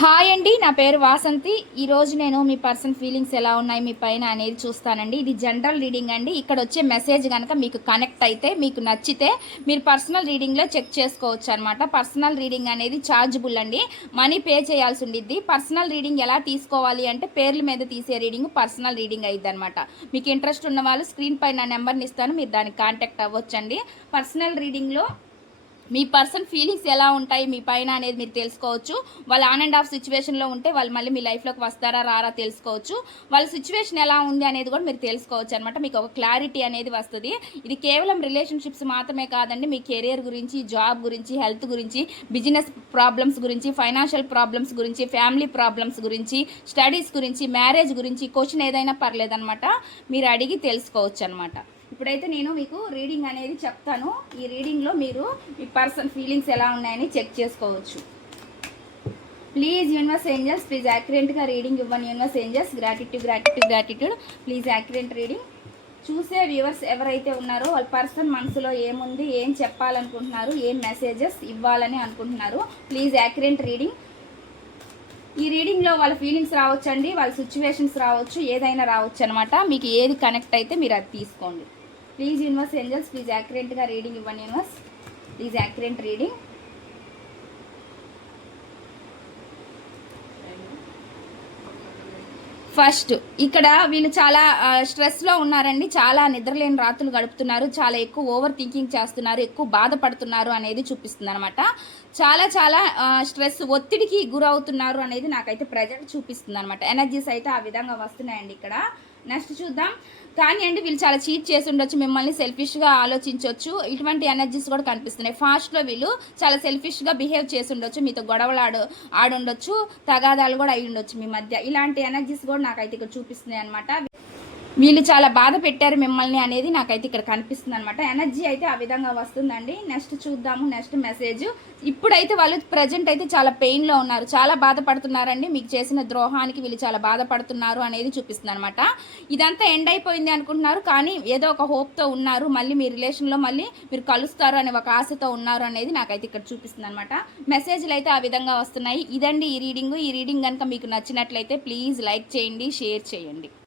Hi అండి, నా పేరు వాసంతి. ఈరోజు నేను మీ పర్సన్ ఫీలింగ్స్ ఎలా ఉన్నాయి మీ పైన అనేది చూస్తానండి. ఇది జనరల్ రీడింగ్ అండి. ఇక్కడ వచ్చే మెసేజ్ కనుక మీకు కనెక్ట్ అయితే, మీకు నచ్చితే మీరు పర్సనల్ రీడింగ్లో చెక్ చేసుకోవచ్చు అనమాట. పర్సనల్ రీడింగ్ అనేది ఛార్జబుల్ అండి, మనీ పే చేయాల్సి ఉండిద్ది. పర్సనల్ రీడింగ్ ఎలా తీసుకోవాలి అంటే పేర్ల మీద తీసే రీడింగ్ పర్సనల్ రీడింగ్ అయ్యిద్ది అనమాట. మీకు ఇంట్రెస్ట్ ఉన్న వాళ్ళు స్క్రీన్ పై నా నెంబర్ని ఇస్తాను, మీరు దానికి కాంటాక్ట్ అవ్వచ్చండి. పర్సనల్ రీడింగ్లో మీ పర్సన్ ఫీలింగ్స్ ఎలా ఉంటాయి మీ పైన అనేది మీరు తెలుసుకోవచ్చు. వాళ్ళు ఆన్ అండ్ ఆఫ్ సిచ్యువేషన్లో ఉంటే వాళ్ళు మళ్ళీ మీ లైఫ్లోకి వస్తారా రారా తెలుసుకోవచ్చు. వాళ్ళ సిచ్యువేషన్ ఎలా ఉంది అనేది కూడా మీరు తెలుసుకోవచ్చు అనమాట. మీకు ఒక క్లారిటీ అనేది వస్తుంది. ఇది కేవలం రిలేషన్షిప్స్ మాత్రమే కాదండి, మీ కెరియర్ గురించి, జాబ్ గురించి, హెల్త్ గురించి, బిజినెస్ ప్రాబ్లమ్స్ గురించి, ఫైనాన్షియల్ ప్రాబ్లమ్స్ గురించి, ఫ్యామిలీ ప్రాబ్లమ్స్ గురించి, స్టడీస్ గురించి, మ్యారేజ్ గురించి క్వశ్చన్ ఏదైనా పర్లేదనమాట, మీరు అడిగి తెలుసుకోవచ్చు అనమాట. ఇప్పుడైతే నేను మీకు రీడింగ్ అనేది చెప్తాను. ఈ రీడింగ్లో మీరు మీ పర్సన్ ఫీలింగ్స్ ఎలా ఉన్నాయని చెక్ చేసుకోవచ్చు. ప్లీజ్ యూనివర్స్ ఏంజల్స్, ప్లీజ్ యాక్యురేట్గా రీడింగ్ ఇవ్వండి. Universe angels, gratitude. Please accurate reading. చూసే వ్యూవర్స్ ఎవరైతే ఉన్నారో వాళ్ళ పర్సన్ మనసులో ఏముంది, ఏం చెప్పాలనుకుంటున్నారు, ఏం మెసేజెస్ ఇవ్వాలని అనుకుంటున్నారు, ప్లీజ్ యాక్యురేట్ రీడింగ్. ఈ రీడింగ్లో వాళ్ళ ఫీలింగ్స్ రావచ్చండి, వాళ్ళ సిచ్యువేషన్స్ రావచ్చు, ఏదైనా రావచ్చు అనమాట. మీకు ఏది కనెక్ట్ అయితే మీరు అది తీసుకోండి. ప్లీజ్ యూనివర్స్ ఏంజల్స్, ప్లీజ్ యాక్యురేట్గా రీడింగ్ ఇవ్వండి. Universe, please accurate reading. First ఇక్కడ వీళ్ళు చాలా స్ట్రెస్లో ఉన్నారండి, చాలా నిద్రలేని రాత్రులు గడుపుతున్నారు, చాలా ఎక్కువ ఓవర్ థింకింగ్ చేస్తున్నారు, ఎక్కువ బాధపడుతున్నారు అనేది చూపిస్తుంది అనమాట. చాలా చాలా స్ట్రెస్, ఒత్తిడికి గురవుతున్నారు అనేది నాకైతే ప్రజెంట్ చూపిస్తుంది అనమాట. ఎనర్జీస్ అయితే ఆ విధంగా వస్తున్నాయండి ఇక్కడ. నెక్స్ట్ చూద్దాం. కానీ అండి వీళ్ళు చాలా చీట్ చేసి ఉండొచ్చు, మిమ్మల్ని సెల్ఫిష్గా ఆలోచించవచ్చు, ఇటువంటి ఎనర్జీస్ కూడా కనిపిస్తున్నాయి. ఫాస్ట్లో వీళ్ళు చాలా సెల్ఫిష్గా బిహేవ్ చేసి ఉండొచ్చు, మీతో గొడవలు ఆడుండొచ్చు, తగాదాలు కూడా అయి ఉండొచ్చు మీ మధ్య. ఇలాంటి ఎనర్జీస్ కూడా నాకైతే ఇక్కడ చూపిస్తున్నాయి అనమాట. వీళ్ళు చాలా బాధ పెట్టారు మిమ్మల్ని అనేది నాకైతే ఇక్కడ కనిపిస్తుంది అనమాట. ఎనర్జీ అయితే ఆ విధంగా వస్తుందండి. నెక్స్ట్ చూద్దాము, నెక్స్ట్ మెసేజ్. ఇప్పుడైతే వాళ్ళు ప్రజెంట్ అయితే చాలా పెయిన్లో ఉన్నారు, చాలా బాధపడుతున్నారండి. మీకు చేసిన ద్రోహానికి వీళ్ళు చాలా బాధపడుతున్నారు అనేది చూపిస్తుంది అనమాట. ఇదంతా ఎండ్ అయిపోయింది అనుకుంటున్నారు, కానీ ఏదో ఒక హోప్తో ఉన్నారు, మళ్ళీ మీ రిలేషన్లో మళ్ళీ మీరు కలుస్తారు అనే ఒక ఆశతో ఉన్నారు అనేది నాకైతే ఇక్కడ చూపిస్తుంది అనమాట. మెసేజ్లు అయితే ఆ విధంగా వస్తున్నాయి. ఇదండి ఈ రీడింగ్. ఈ రీడింగ్ కనుక మీకు నచ్చినట్లయితే ప్లీజ్ లైక్ చేయండి, షేర్ చేయండి.